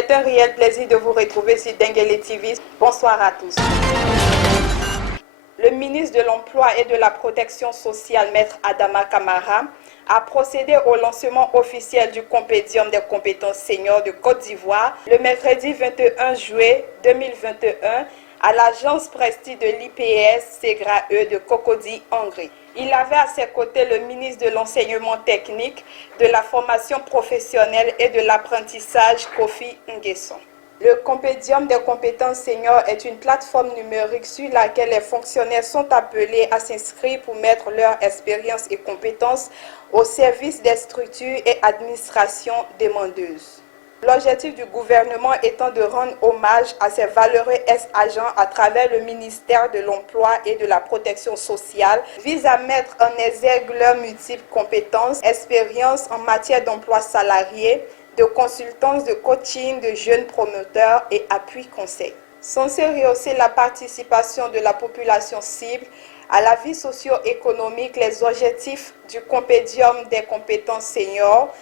C'est un réel plaisir de vous retrouver sur Denguele TV. Bonsoir à tous. Le ministre de l'Emploi et de la Protection sociale, Maître Adama Kamara, a procédé au lancement officiel du Compédium des compétences seniors de Côte d'Ivoire le mercredi 21 juillet 2021 à l'agence Presti de l'IPS Segra-E de Cocody, Hongrie. Il avait à ses côtés le ministre de l'Enseignement technique, de la formation professionnelle et de l'apprentissage, Kofi Nguesson. Le Compédium des compétences seniors est une plateforme numérique sur laquelle les fonctionnaires sont appelés à s'inscrire pour mettre leur expérience et compétences au service des structures et administrations demandeuses. L'objectif du gouvernement étant de rendre hommage à ces valeureux ex-agents à travers le ministère de l'Emploi et de la Protection sociale, vise à mettre en exergue leurs multiples compétences, expériences en matière d'emploi salarié, de consultance, de coaching, de jeunes promoteurs et appui conseil. Censé rehausser la participation de la population cible à la vie socio-économique, les objectifs du Compédium des compétences seniors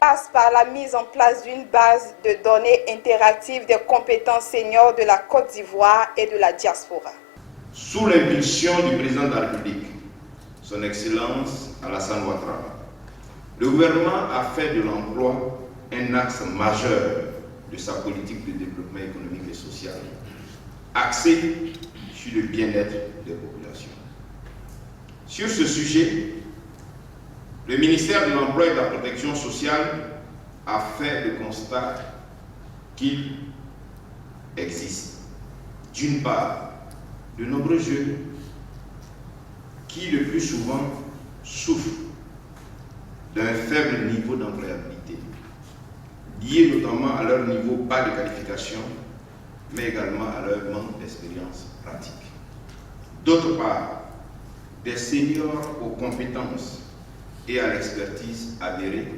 passe par la mise en place d'une base de données interactives des compétences seniors de la Côte d'Ivoire et de la diaspora. Sous l'impulsion du président de la République, son Excellence Alassane Ouattara, le gouvernement a fait de l'emploi un axe majeur de sa politique de développement économique et social, axé sur le bien-être des populations. Sur ce sujet, le ministère de l'Emploi et de la Protection sociale a fait le constat qu'il existe, d'une part, de nombreux jeunes qui le plus souvent souffrent d'un faible niveau d'employabilité, lié notamment à leur niveau bas de qualification, mais également à leur manque d'expérience pratique. D'autre part, des seniors aux compétences et à l'expertise avérée,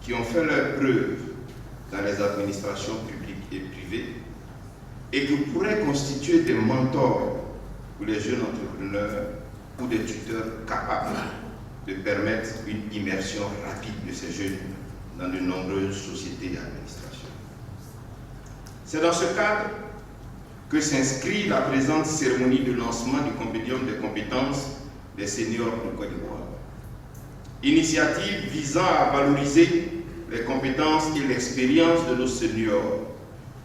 qui ont fait leurs preuves dans les administrations publiques et privées et qui pourraient constituer des mentors pour les jeunes entrepreneurs ou des tuteurs capables de permettre une immersion rapide de ces jeunes dans de nombreuses sociétés et administrations. C'est dans ce cadre que s'inscrit la présente cérémonie de lancement du Compédium des compétences des seniors de Côte d'Ivoire. Initiative visant à valoriser les compétences et l'expérience de nos seniors,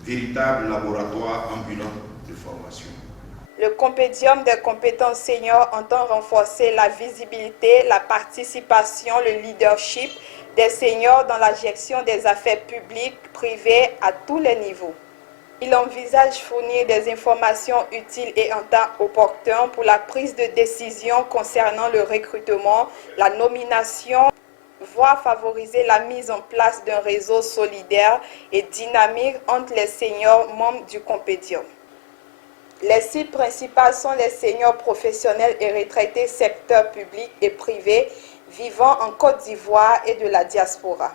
véritable laboratoire ambulant de formation. Le Compédium des compétences seniors entend renforcer la visibilité, la participation, le leadership des seniors dans la gestion des affaires publiques, privées à tous les niveaux. Il envisage fournir des informations utiles et en temps opportun pour la prise de décision concernant le recrutement, la nomination, voire favoriser la mise en place d'un réseau solidaire et dynamique entre les seniors membres du Compédium. Les cibles principales sont les seniors professionnels et retraités secteur public et privé vivant en Côte d'Ivoire et de la diaspora.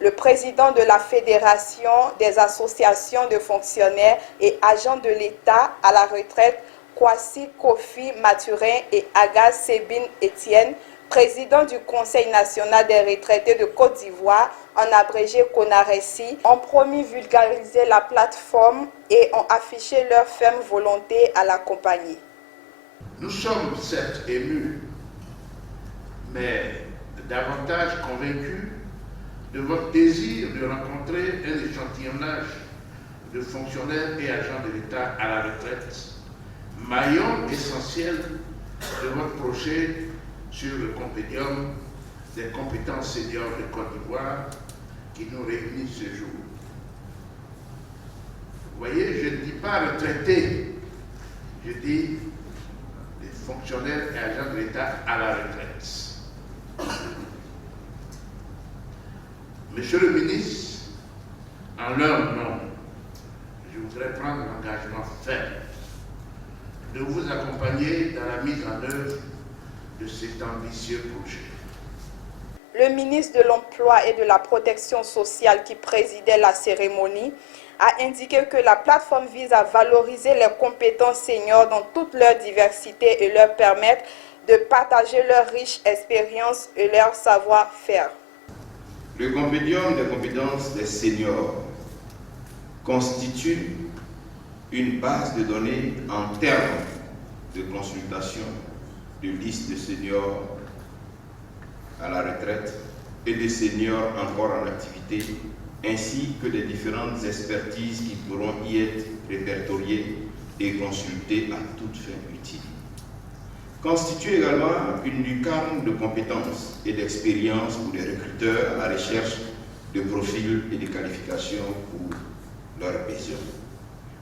Le président de la Fédération des associations de fonctionnaires et agents de l'État à la retraite, Kwasi Kofi Mathurin et Aga Sebine Etienne, président du Conseil national des retraités de Côte d'Ivoire, en abrégé CONARECI, ont promis vulgariser la plateforme et ont affiché leur ferme volonté à l'accompagner. Nous sommes certes émus, mais davantage convaincus de votre désir de rencontrer un échantillonnage de fonctionnaires et agents de l'État à la retraite, maillon essentiel de votre projet sur le Compédium des compétences seniors de Côte d'Ivoire qui nous réunit ce jour. Vous voyez, je ne dis pas retraités, je dis les fonctionnaires et agents de l'État à la retraite. Monsieur le ministre, en leur nom, je voudrais prendre l'engagement ferme de vous accompagner dans la mise en œuvre de cet ambitieux projet. Le ministre de l'Emploi et de la Protection sociale qui présidait la cérémonie a indiqué que la plateforme vise à valoriser les compétences seniors dans toute leur diversité et leur permettre de partager leur riche expérience et leur savoir-faire. Le Compédium des compétences des seniors constitue une base de données en termes de consultation de listes de seniors à la retraite et de seniors encore en activité, ainsi que les différentes expertises qui pourront y être répertoriées et consultées à toute fin utile. Constitue également une lucarne de compétences et d'expérience pour les recruteurs à la recherche de profils et de qualifications pour leurs besoins.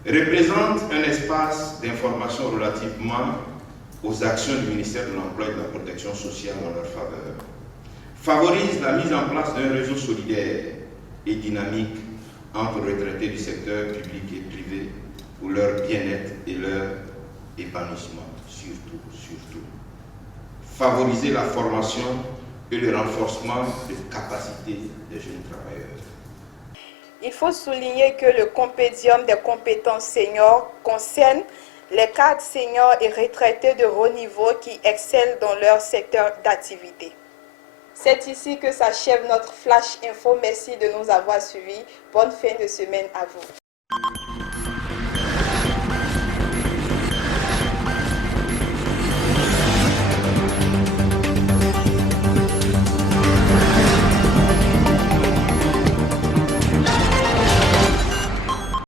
Représente un espace d'information relativement aux actions du ministère de l'Emploi et de la Protection sociale en leur faveur. Favorise la mise en place d'un réseau solidaire et dynamique entre retraités du secteur public et privé pour leur bien-être et leur épanouissement, surtout. Favoriser la formation et le renforcement des capacités des jeunes travailleurs. Il faut souligner que le compédium des compétences seniors concerne les cadres seniors et retraités de haut niveau qui excellent dans leur secteur d'activité. C'est ici que s'achève notre Flash Info. Merci de nous avoir suivis. Bonne fin de semaine à vous.